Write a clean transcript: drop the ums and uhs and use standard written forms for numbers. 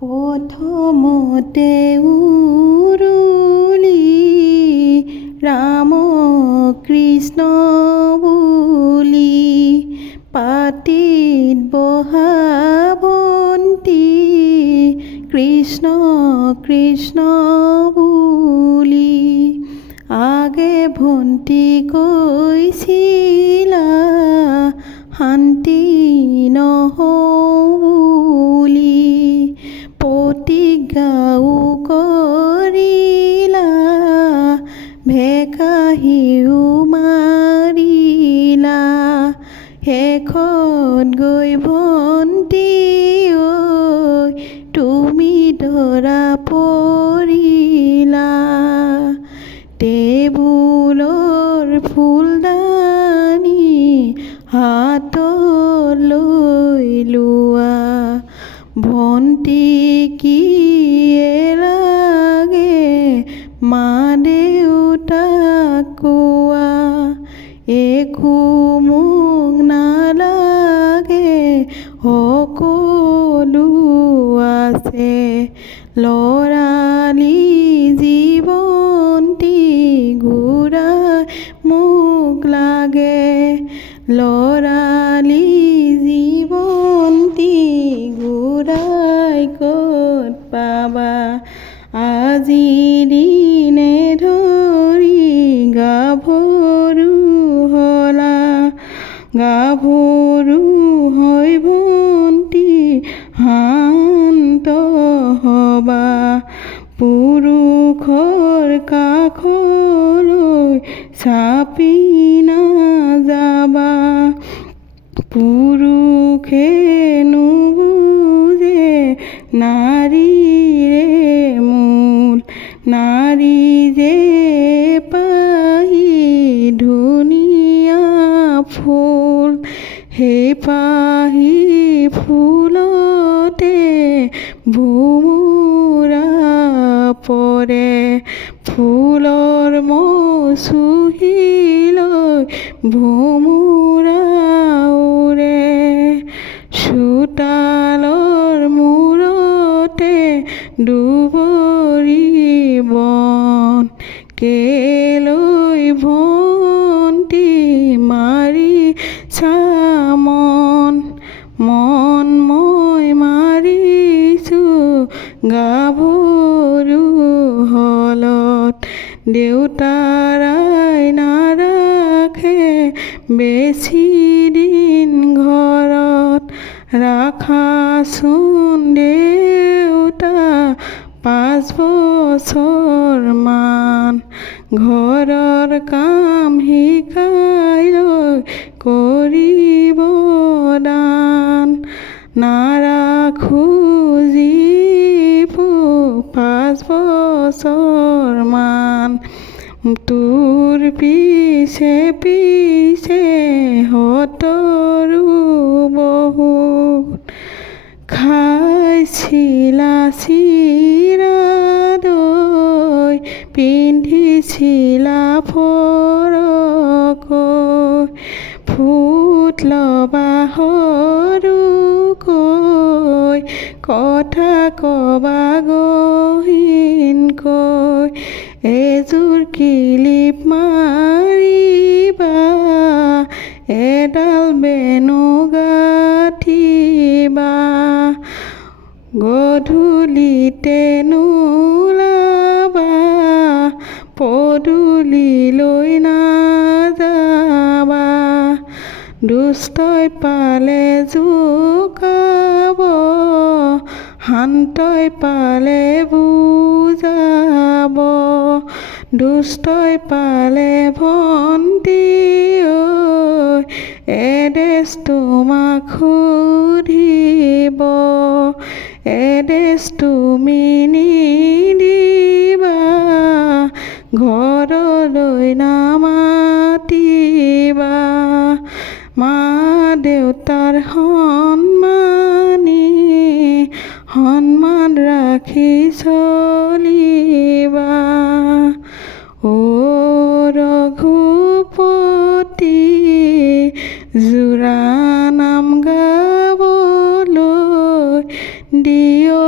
প্ৰথমতে উৰুলি ৰাম কৃষ্ণ বুলি পাতিত বহা বন্তি কৃষ্ণ কৃষ্ণ বুলি আগে ভন্তি কৈছিলা শান্তি নহওঁ বুলি প্ৰতিজ্ঞাও কৰিলা ভেকাহিও মাৰিলা শেষত গৈ ভন্তি ঐ তুমি ধৰা পৰিলা টেবুলৰ ফুলদানি হাতত লৈ লোৱা ভন্তি কি লাগে মা দেউতাক কোৱা একো মোক নালাগে সকলো আছে ল'ৰালি জীৱন্তি ঘূৰাই মোক লাগে ল'ৰালি জীৱন্তি ঘূৰাই ক'ত পাবা আজি দিনে ধৰি গাভৰু হ'লা গাভৰু হৈ ভন্তি শান্ত হ'বা পুৰুষৰ কাষলৈ চাপি নাযাবা পুৰুষে নুবুজে নাৰীৰে মূল নাৰী যে পাহি ধুনীয়া ফুল সেই পাহি ফুলতে ভোমোৰা পৰে ফুলৰ মচুহিলৈ ভোমোৰা উৰে চোতালৰ মূৰতে দুবৰি বন কেলৈ ভন্তি মাৰি চামন মন মই মাৰিছোঁ গাভৰু হলত দেউতাৰাই নাৰাখে বেছি দিন ঘৰত ৰাখাচোন দেউতা 5 বছৰমান ঘৰৰ কাম শিকাই লৈ কৰিব দান নাৰাখোঁ জীবু 5 বছৰমান তোৰ পিছে পিছে হতৰো বহুত খাইছিলা চিৰা দৈ পিন্ধিছিলা ফৰকৈ ফুট ল'বা সৰুকৈ কথা ক'বা গহীনকৈ এযোৰ কিলিপ মাৰিবা এডাল বেনু গাঁঠিবা গধূলিতে নোলাবা পদূলিলৈ নাযাবা দুষ্টই পালে জোকাব শান্তই পালে বুজাব দুষ্টই পালে ভন্তি ঐ এডেছ তোমাক সুধিব এডেছ তুমি নিদিবা ঘৰলৈ নামাতিবা মা দেউতাৰ সন্মান ৰাখি চলিবা ও ৰঘুপতি জোৰা নাম গাবলৈ দিয়